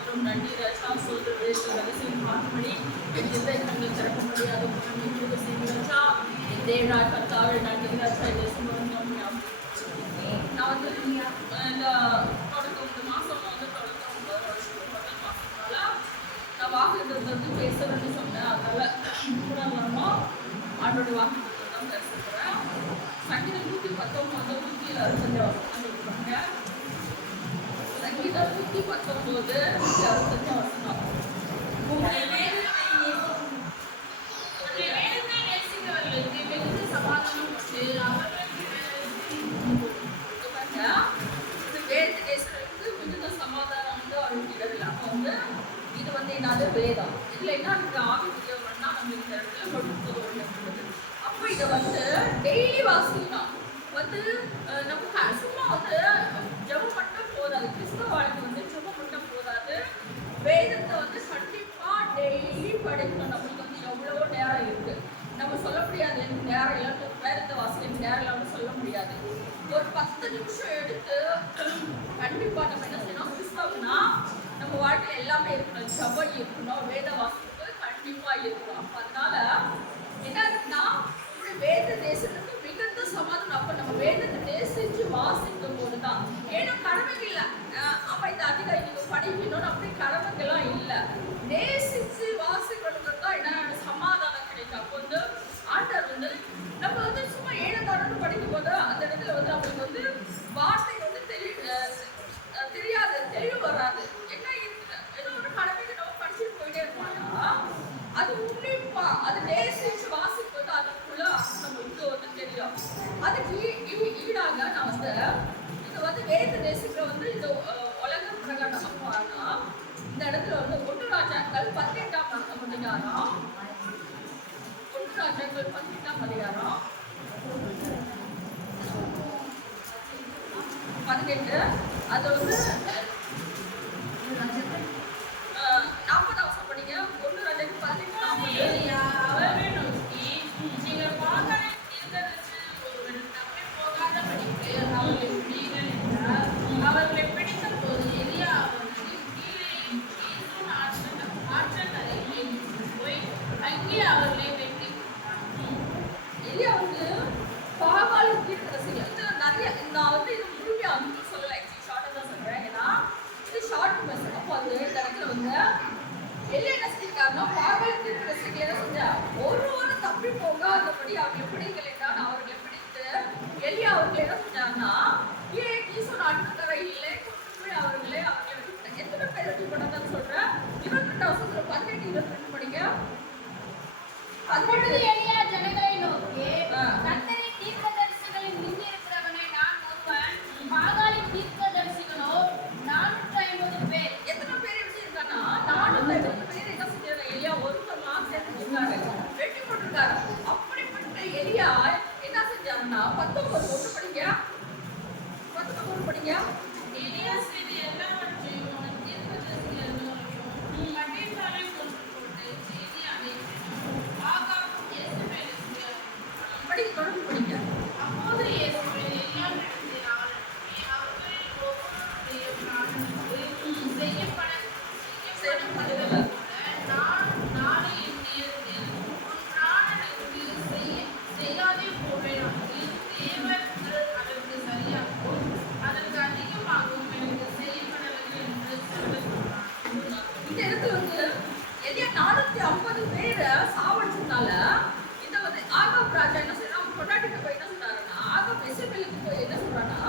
ஸ்தோத்திரம். நன்றி ராஜா. சொல்றது ரகசியம் பார்க்கும்படி என் திரை கண்கள் திறக்க முடியாத கிருபை செய்யும் ராஜா. என் தேவனாய் கர்த்தாவே நன்றி ராஜா. நான் வந்து இந்த மாதம் வந்து தொடக்கம் முதல் மாதத்தினால நான் வாக்குத்தத்தத்தை வந்து பேசுறேன்னு சொன்னேன். அதனால மூணாம் வாரமாக ஆண்டோட வாக்குத்தத்தை தான் பேச போகிறேன். சங்கீதம் 119 165 கொடுப்பாங்க. சங்கீதம் 119 165 வசனம். உங்களுடைய வேதத்தை நேசிக்கிறவர்களுக்கு மிகுந்த சமாதானம் உண்டு. வேதத்தை நேசிக்கிறவர்களுக்கு மிகுந்த சமாதானம் வந்து அவர்களுக்கு அப்போ வந்து இது வந்து என்னது வேதம். இதில் என்ன ஆவிக்குரியவன்னா நம்ம இந்த இடத்துல கொடுத்து அப்போ இதை வந்து டெய்லி வாசிக்கலாம். வந்து நம்ம சும்மா வந்து ஜெபம் மட்டும் போதாது. கிறிஸ்தவ வாழ்க்கை வந்து ஜெபம் மட்டும் போதாது. வேதத்தை வந்து கண்டிப்பாக டெய்லி படிக்கணும். நம்மளுக்கு வந்து எவ்வளவோ நேரம் இருக்கு. நம்ம சொல்ல முடியாது நேரம் இல்லை, வேதத்தை வாசிக்க நேரம் இல்லாமல் சொல்ல முடியாது. ஒரு 10 நிமிஷம் எடுத்து கண்டிப்பாக நம்ம என்ன செய்யணும், கிறிஸ்தவனா நம்ம வாழ்க்கையில் எல்லாமே இருக்கணும். ஜெபம் இருக்கணும், வேத வாசிப்பு கண்டிப்பாக இருக்கணும். அப்போ அதனால என்ன இருக்குன்னா வேத தேசத்துக்கு மிகுந்த சமாதானம். அப்போ நம்ம வேதத்தை நேசிச்சு வாசிக்கும் போது தான். ஏன்னா கடமைகள் இல்லை, அப்போ இந்த அதிகாரி நீங்கள் படிக்கணும்னு அப்படி கடமைகள்லாம் இல்லை. நேசிச்சு வாசிக்கிறது தான் என்ன சமாதானம் கிடைக்கும். அப்போ வந்து ஆண்டவர் வந்து நம்ம வந்து சும்மா ஏழதாரம் படிக்கும் போது அந்த இடத்துல வந்து அவங்களுக்கு வந்து வார்த்தை வந்து தெரியாது, தெளிவு வராது. என்ன ஏதோ ஒரு கடமைக்கு நம்ம படிச்சுட்டு போயிட்டே இருப்பாங்கன்னா அது உன்னிப்பா அது நேசிச்சு வாசிப்பது அதுக்குள்ள நம்மளுக்கு வந்து தெரியும். அதுக்கு ஈடாக நான் வந்து இது வந்து வேத நேசிக்கிற வந்து இந்த உலக பிரகாரம் பாருன்னா இந்த இடத்துல வந்து 1 ராஜாக்கள் 18ஆம் அதிகாரம் 1 ராஜாக்கள் 18ஆம் அதிகாரம் 18 அது வந்து 40 வருஷம் படிங்க. 1 ராஜாக்கள் 18 அவரை நோக்கி நீங்கள் வாகனை தீர்க்கதரிசி ஒருவன் தப்பி போகாதபடிக்கு அவர்களை பிடிங்கள் என்றார். அவர்களை பிடித்த போது எலியா அவர்களுக்கு கீழே ஈசோன் ஆற்றங்கரைக்கு போய் அங்கே அவர்களை வெட்டி எலியா வந்து பாகாலின் தீர்க்கதரிசிகள் நிறைய நான் வந்து இது முழுமையாக வந்து சொல்லலை, ஷார்ட்டாக தான் சொல்கிறேன். ஏன்னா இது ஷார்ட் மெசேஜ். அப்போ அது இந்த இடத்துல வந்து எலியா என்ன செஞ்சிருக்காருன்னா பாகாலின் தீர்க்கதரிசிகள் என்ன செஞ்சா ஒருவரும் தப்பி போகாதபடி அவர்களை பிடிங்கள் என்றால் அவர்களை பிடித்து எலியா அவர்களை என்ன செஞ்சாங்கன்னா ஏன் ஈசோன் ஆற்றங்கரையிலே கொண்டு போய் அவர்களை எத்தனை பேர் வெற்றி பண்ணாங்கன்னு சொல்கிறேன். 22 வருஷத்துல 18 22 படிங்க. அப்பொழுது எலியா ஜனங்களை நோக்கி கர்த்தரை தீர்க்கதரிசிகளில் மிஞ்சி இருக்கிறவனை நான் ஒருவன், பாகாலின் தீர்க்கதரிசிகளோ 450 பேர். எத்தனை பேர் வச்சிருக்காங்கன்னா 450 பேர் என்ன செஞ்சாரு, எலியா ஒருத்தர் சேர்த்துருக்காரு, வெட்டி போட்டிருக்காரு. அப்படிப்பட்ட எலியா என்ன செஞ்சாருன்னா 19 ஒன்று படிங்க, 19 படிங்க. எலியா செய்த எல்லாவற்றையும் உனக்கு தீர்க்கதரிசிகள் எல்லோரையும் பட்டயத்தாலே கொன்று போட்டு செய்தி அடைந்தனர். ஆகாபும் யேசபேலுக்கு படி தொடர்ந்து படிங்க. அப்போது யேசபேல் எலியாவிடத்தில் ஆள் அனுப்பி அவர்களில் ஒவ்வொருவருடைய பிராணனுக்கு செய்யப்படுகிறது போல நாளை என் நேரத்தில் உன் பிராணனுக்கு செய்யாதே போவேனாகி தேவர்கள் அதற்கு சரியாகவும் அதற்கு அதிகமாகவும் எனக்கு செய்யப்படவில்லை என்று சொல்ல சொன்னார். இந்த இடத்துல வந்து எலியா 450 பேரை சாவடிச்சதுனால இந்த வந்து ஆகாப் ராஜா என்ன செய்யறான், கொண்டாடிட்டு போய் என்ன சொல்றாருன்னா ஆகாப் எசபேலுக்கு போய் என்ன சொல்றான்னா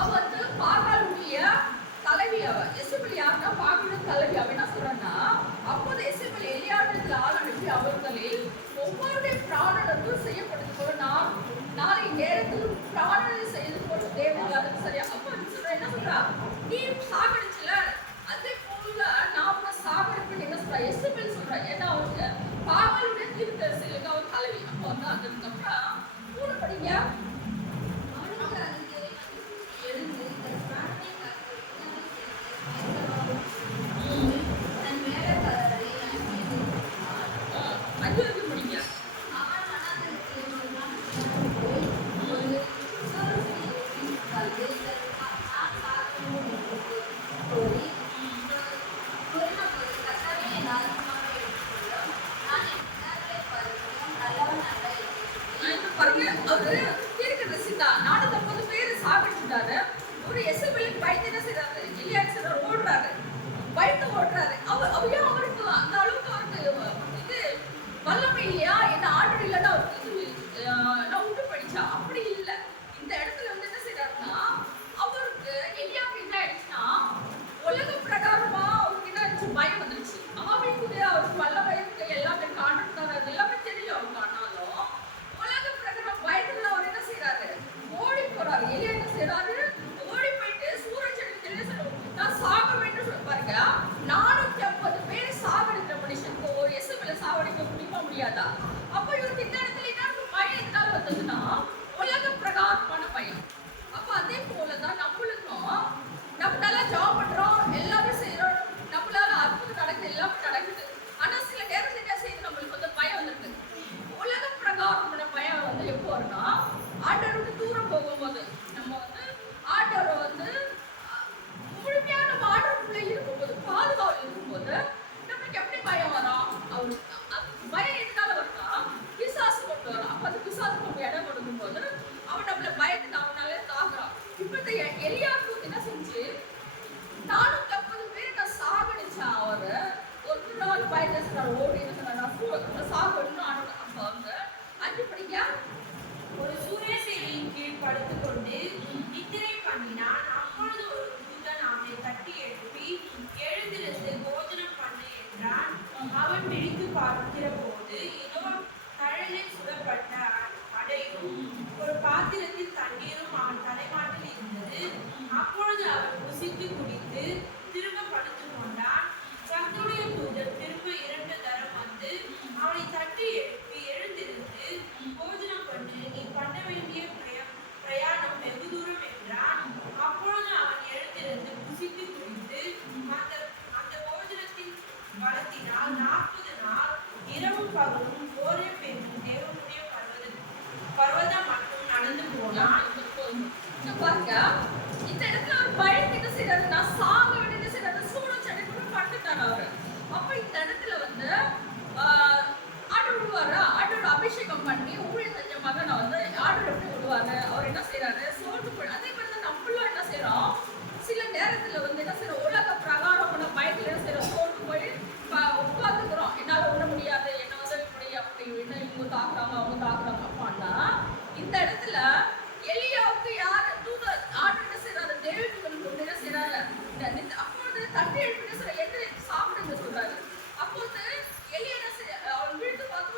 அவ வந்து பாகாலுடைய தலைவி. அவ எசபேல் யாருன்னா பாகாலுடைய தலைவி. அவ என்ன சொல்றான்னா அப்போது எசபேல் எலியாவிடத்தில் ஆள் அனுப்பி அவர்களில் ஒவ்வொருடைய பிராணனுக்கும் செய்யப்படுது போல நாளை நேரத்தில் பிராணனை செய்து போல தேவன் அதுக்கு சரியா. அப்போ என்ன சொல்றா, நீ சாகடிச்சல அதே போல நான் உன்னை சாகடிப்பேன் என்ன சொல்றா எசபேல் சொல்றா. ஏன்னா அவருக்கு பாகாலுடைய தீர்க்கதரிசிகளுக்கு அவர் தலைவி. அப்போ வந்து அதுக்கப்புறம் 3 படிங்க. வந்து பயந்து சொன்னார் ஓடி என்ன சொன்னார் சாப்பிடணும் ஆனோட அப்போ வந்து 5 படிக்க ஒரு சூரிய சேவையின் கீழ் படுத்துக்கொண்டு நித்திரை பண்ணினான். அப்பொழுது ஒரு தூதன் அவனை தட்டி எழுப்பி எழுந்திருந்து போஜனம் பண்ணு என்றான். அவன் விழித்து பார்க்கிற போது இதோ தழலில் சுடப்பட்ட அடையும் ஒரு பாத்திரத்தில் தண்ணீரும் அவன் தலைமாட்டில் இருந்தது. அப்பொழுது அவன் ருசித்து குடித்து திரும்ப படுத்துக் கொண்டான். கர்த்தருடைய தூதன் திரும்ப 2 தரம் வந்து அவனை தட்டி எழுப்பி எழுந்திருந்து போஜனம் பண்ணு, நீ பண்ண வேண்டிய பிரயாணம் வெகு தூரம் என்றான். அப்பொழுது அவன் எழுந்திருந்து புசித்து குடித்து அந்த போஜனத்தின் பலத்தினால் 40 நாள் இரவும் பகலும் ஓரேப் என்னும் தேவனுடைய பர்வதம் மட்டும் நடந்து போனான். பாருங்க இந்த இடத்துல ஒரு பயந்து என்ன செய்யறாருன்னா சாக வேண்டிய செய்யறாரு சூடம் சடை கூட படுத்துட்டாரு அவரு. அப்ப இந்த இடத்துல வந்து ஆர்டர் விடுவாரு. ஆர்டர் அபிஷேகம் பண்ணி ஊழியர் செஞ்ச மகனை வந்து ஆர்டர் எப்படி விடுவாரு. அவர் என்ன செய்யறாரு சோர்ந்து போய் அதே மாதிரி தான் நம்மளும் என்ன செய்யறோம் சில நேரத்துல வந்து என்ன செய்யறோம் உலக பிரகாரம் பயத்துல என்ன செய்யறோம் சோர்ந்து போய் உட்காந்துக்கிறோம். என்னால விட முடியாது, என்ன உதவி முடியும் அப்படி என்ன இவங்க தாக்குறாங்க அவங்க தாக்குறாங்க அப்பான்னா இந்த இடத்துல எலியாவுக்கு யாரு தூதர் ஆர்டர் என்ன செய்யறாரு தேவதூதனுக்கு என்ன செய்யறாரு அப்போது தட்டி எழுப்பி சொல்ற எதிரே சாப்பிடுங்க சொல்றாரு. அப்போது எலியா அவன் விழுந்து பார்த்து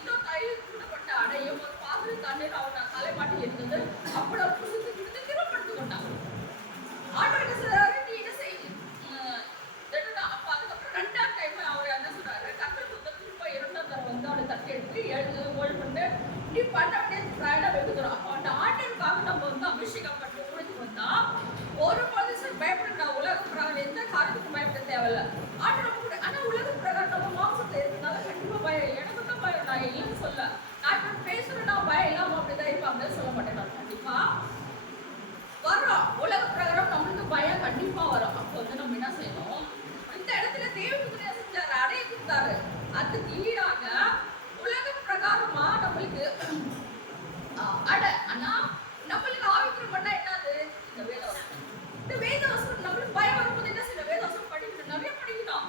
இதோ தையில் கூடப்பட்ட அடையும் ஒரு பாத்திரம் தண்ணீர் அவன் தலைமாட்டில் இருந்தது. அப்படி அவர் புசித்து கொடுத்து திரும்பப்படுத்திக் கொண்டான். ஆர்டர் என்ன செய்யறாரு நீ என்ன செய்ய அப்ப அதுக்கப்புறம் 2ஆம் டைம் அவர் என்ன சொல்றாரு கர்த்தர் தூதர் திரும்ப 2ஆம் தரம் வந்து அவனை தட்டி எடுத்து எழுது ஓல் பண்ணு நீ பண்ண வேண்டிய பிரயாணம் வெகுதுறோம். அப்போ அந்த ஆர்டருக்காக நம்ம வந்து அபிஷேகம் பண்ணி உழைத்து வந்தா ஒரு மனுஷன் பயப்பட உலக பிரகாரம் எந்த காரியத்துக்கும் பயப்பட தேவையில்ல. ஆர்டர் கூட ஆனா உலக பிரகாரம் நம்ம மாசத்தை இருக்கிறதுனால கண்டிப்பா பயம் எனக்கு தான் பயம். நான் இல்லைன்னு சொல்ல நான் இப்ப பேசுறேன்னா பயம் இல்லாம அப்படிதான் இருப்பாங்க சொல்ல மாட்டேன். நான் கண்டிப்பா வர்றோம் உலக பிரகாரம் நம்மளுக்கு பயம் கண்டிப்பா வரும். அப்போ வந்து நம்ம என்ன செய்யணும் இந்த இடத்துல தேவனுக்கு செஞ்சாரு அடைய கொடுத்தாரு. அதுக்கு ஈடாக உலக பிரகாரமா நம்மளுக்கு அடை ஆனா நம்மளுக்கு ஆவிக்குரிய பண்ணா என்னது இந்த வேதவசனம். இந்த வேதவசனம் நம்மளுக்கு பயம் வரும்போது என்ன செய்யணும் வேதவசனம் படிக்கணும், நிறைய படிக்கணும்.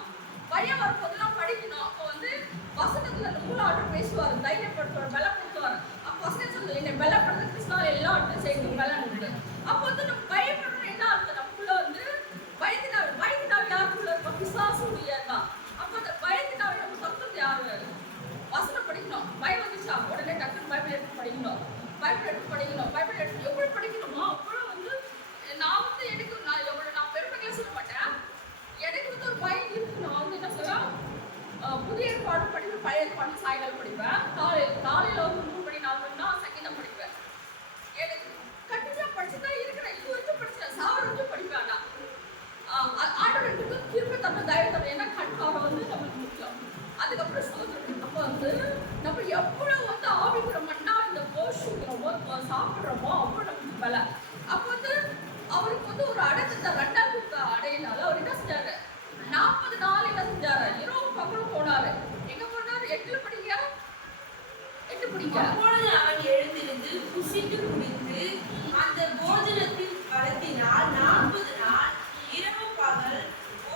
பயம் வரும்போதெல்லாம் படிக்கணும். அப்போ வந்து வசனத்துல நூலாட்டு பேசுவாரு, தைரியப்படுத்துவார், பலப்படுத்துவார். அப்போ வசனம் சொல்லுது என்னை பலப்படுத்த கிருஷ்ணால் எல்லா ஆட்டும் செய்யணும் பலன் உண்டு. அப்போ வந்து நம்ம பயப்படணும் என்ன அர்த்தம் நமக்குள்ள வந்து பயத்தினாவே யாருக்குள்ள இருக்கும் பிசாசுடைய தான். அப்போ அந்த பயத்தினாவே நம்ம சொந்தத்தை யாரு வசனம் படிக்கணும். பயம் வந்துச்சா உடனே டக்குனு பைபிள் எடுத்து படிக்கணும். பைபிள் எடுத்து எப்படி படிக்கணுமோ அவ்வளோ வந்து நான் வந்து எனக்கு நான் எவ்வளோ நான் பெருமைகளை சொல்ல மாட்டேன். எனக்கு வந்து ஒரு பயம் இருக்கு. நான் வந்து என்ன சொல்றேன் புதிய ஏற்பாடு படிப்பேன், பழைய ஏற்பாடு சாயங்காலம் படிப்பேன். காலையில் வந்து 3 மணி 4 மணினா சங்கீதம் படிப்பேன். எனக்கு கண்டிப்பாக படிச்சுதான் இருக்கிறேன். இது வரைக்கும் படிச்சேன், சாவர வரைக்கும் படிப்பேன். ஆனால் ஆண்டவருக்கு திரும்ப தப்பு தயவு தரும். ஏன்னா கண்காவை வந்து நம்மளுக்கு முக்கியம். அதுக்கப்புறம் சோதனை அப்போ வந்து நம்ம எவ்வளோ வந்து ஆவிக்கிறோம்னா இந்த போஷிக்கிறோமோ சாப்பிட்றோமோ அவ்வளோ நமக்கு பல. அப்போ வந்து அவருக்கு வந்து ஒரு அடைச்ச 2ஆவது அடையினால அவர் என்ன செஞ்சாரு 40 நாள் என்ன செஞ்சாரு இரவு பக்கம் போனாரு. எங்க போனாரு 8 படிக்க அப்பொழுது அவன் எழுந்திருந்து புசித்து குடித்து அந்த போஜனத்தின் பலத்தினால் 40 நாள் இரவு பகல்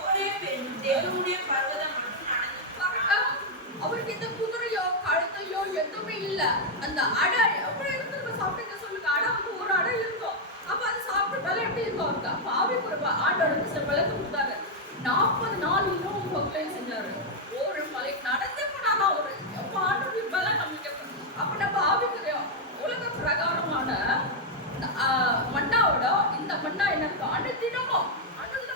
ஓரேப் என்னும் தேவனுடைய பர்வதம் மட்டும் நடந்து அவருக்கு எந்த குதிரையோ கழுத்தையோ எதுவுமே இல்ல. அந்த அடை எப்படி இருந்து சாப்பிட்டு சொல்லுங்க அடை வந்து ஒரு அடை இருக்கும். அப்ப அது சாப்பிட்டு பல எப்படி இருக்கும் அவருக்கு. அப்ப ஆவிக்குரிய ஆண்டோட சில பலத்தை கொடுத்தாரு. 40 நாள் இன்னும் பகலையும் செஞ்சாரு. ஒரு மலை நடந்து போனாதான் ஒரு எப்ப ஆண்டோட பலம் நம்மளுக்கு. அப்ப நம்ம ஆவிக்குரிய உலக பிரகாரமான மண்ணாவோட இந்த மண்ணா என்ன இருக்கும் அனுதினமும்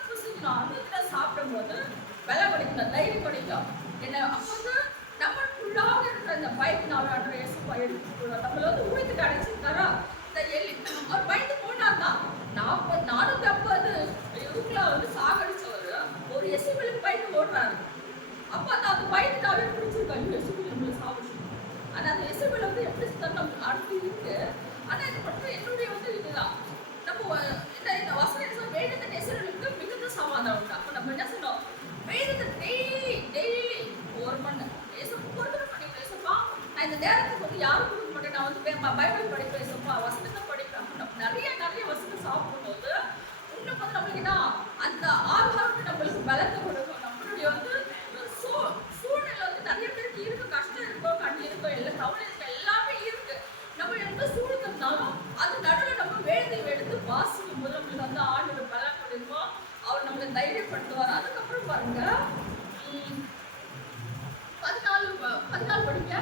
புசிக்கணும். அனுதினம் சாப்பிடும் போது விலை கிடைக்கும், தைரியம் கிடைக்கும். என்ன அப்போ வந்து நம்மளுக்குள்ளாக இருக்கிற இந்த பயத்தினால நம்மள வந்து ஊழியத்துக்கு அடைச்சிருக்காரா இந்த அவர் பயந்து போனார்தான் 450 இவங்கள வந்து சாகடிச்சவர் ஒரு எசிபிளுக்கு பயந்து ஓடுறாரு. அப்போ அந்த பயத்தினாலே பிடிச்சிருக்காங்க எசிபிள் நம்மளை சாப்பிடுச்சு. ஆனா அந்த எசிபிள் வந்து எப்படி நம்ம அடுத்து இருக்கு. ஆனா இது மட்டும் என்னுடைய வந்து இதுதான் நம்ம இந்த வசனம் வேதத்தின் எசிபிளுக்கு மிகுந்த சமாதானம் உண்டு. அப்போ நம்ம என்ன சொன்னோம் வேதத்தை டெய்லி 1 மணி பொறுத்தனை பண்ணி பேசப்பா. நான் இந்த நேரத்துக்கு வந்து யாரும் கொடுக்க மாட்டேன். நான் வந்து பைபிள் படிப்பேன் பேசப்பா, வசனத்தை படிப்பேன். நிறைய வசனம் சாப்பிடும்போது இன்னும் வந்து நம்மளுக்கு என்ன அந்த ஆகாரத்தை நம்மளுக்கு பலத்தை கொடுக்கும். நம்மளுடைய வந்து படிங்க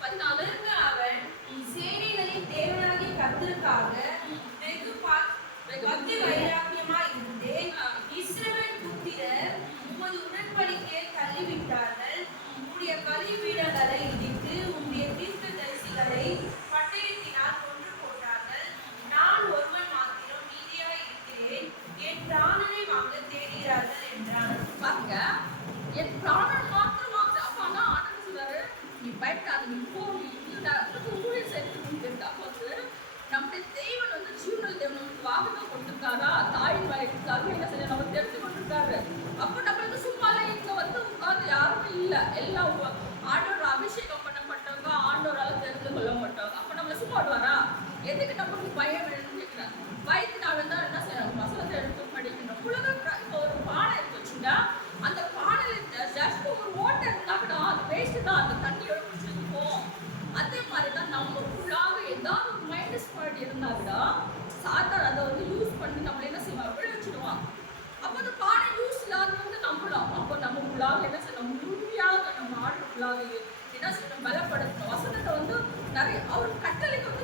14. அதற்கு அவன் சேனைகளின் தேவனாகிய கர்த்தருக்காக வெகு பக்தி வைராக்கியமாய் இருந்தேன். இஸ்ரவேல் புத்திரர் உமது உடன்படிக்கையை தள்ளிவிட்டார்கள். உம்முடைய பலிபீடங்களை இடித்து உம்முடைய தீர்க்கதரிசிகளை பட்டயத்தினால் கொன்று போட்டார்கள். நான் ஒருவன் மாத்திரம் மீதியாய் இருக்கிறேன். என் பிராணனை வாங்க தேடுகிறார்கள் என்றான். பாருங்க, என் பிராணன் மாத்திரம் அப்பா ஆனந்த் சொல்றாரு, நீ பயப்படாத, நீ போ, நீ ஊழியர் செய்யணும். அப்போ வந்து நம்முடைய தேவன் வந்து ஜீவனுள்ள தேவன் நமக்கு வாக்குதான் கொடுத்திருக்காரா, தாயின் வயதுக்காக என்ன செய்ய நம்ம தெரிஞ்சு கொண்டிருக்காரு. அப்போ நம்மளுக்கு சும்மால இங்க வந்து உட்கார்ந்து யாருமே இல்லை, எல்லாம் ஆண்டவர் அபிஷேகம் பண்ணப்பட்டவங்க, ஆண்டவரால் தெரிந்து கொள்ள மாட்டவங்க. அப்போ நம்மளை சும்மா விடுவாரா? எதுக்கு நமக்கு பயம் வேணும்னு கேட்கிறேன். பயத்தினால தான் என்ன செய்யணும், வசனத்தை எடுத்து படிக்கணும். உலக இப்போ ஒரு பானை இருக்கு வச்சுட்டா, அந்த பானையில ஜஸ்ட் ஒரு ஓட்டை இருந்தா கூட அது வேஸ்ட் தான், அந்த தண்ணியோட குடிச்சிருப்போம். அதே மாதிரி தான் நமக்குள்ளாக ஏதாவது ஒரு மைண்ட் ஸ்பாட் இருந்தா கூட சாத்தார் அதை வந்து யூஸ் பண்ணி நம்மள என்ன செய்வான், விளைவிச்சிடுவான். அப்போ அந்த பானை யூஸ் இல்லாத வந்து நம்பலாம். அப்போ நமக்குள்ளாக என்ன செய்யணும், முழுமையாக நம்ம ஆண்டுக்குள்ளாக என்ன செய்யணும், பலப்படுத்தணும். வசனத்தை வந்து நிறைய அவர் கட்டளைக்கு